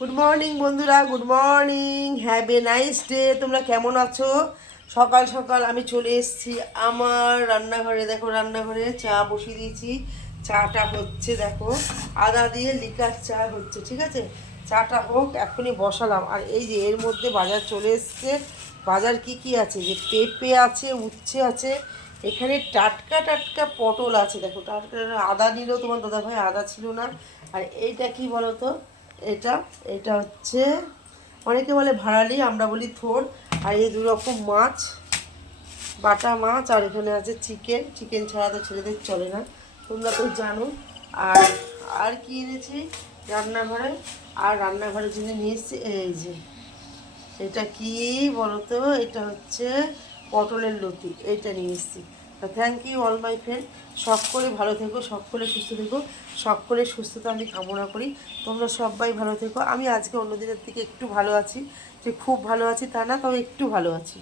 Good morning বন্ধুরা, good morning, have a nice day. তোমরা কেমন আছো? সকাল সকাল আমি চলে এসেছি আমার রান্নাঘরে। দেখো, রান্নাঘরে চা বসিয়ে দিয়েছি। চাটা হচ্ছে, দেখো, আদা দিয়ে লিকার চা হচ্ছে। ঠিক আছে, চাটা হোক, এখনই বসালাম। আর এই যে এর মধ্যে বাজার চলে এসছে। বাজার কি কি আছে, যে পেঁপে আছে, উচ্ছে আছে, এখানে টাটকা টাটকা পটল আছে। দেখো, টাটকা আদা নিল তোমার দাদাভাই, আদা ছিল না। আর এইটা কি বলো তো, এটা এটা হচ্ছে, অনেকে বলে ভাড়ালি, আমরা বলি থোড়। আর এই দু রকম মাছ, বাটা মাছ। আর এখানে আছে চিকেন। চিকেন ছাড়া তো ছেলেদের চলে না, তোমরা তো জানো। আর আর কি এনেছি রান্নাঘরে, আর রান্নাঘরের জন্য নিয়ে এসেছি এই যে, এটা কি বলো তো, এটা হচ্ছে পটলের লতি, এইটা নিয়ে এসেছি। Thank you all my friend. সকলে ভালো থেকো, সকলে সুস্থ থেকো, সকলের সুস্থতা আমি কামনা করি। তোমরা সবাই ভালো থেকো। আমি আজকে অন্য দিনের থেকে একটু ভালো আছি, যে খুব ভালো আছি তা না, তবে একটু ভালো আছি।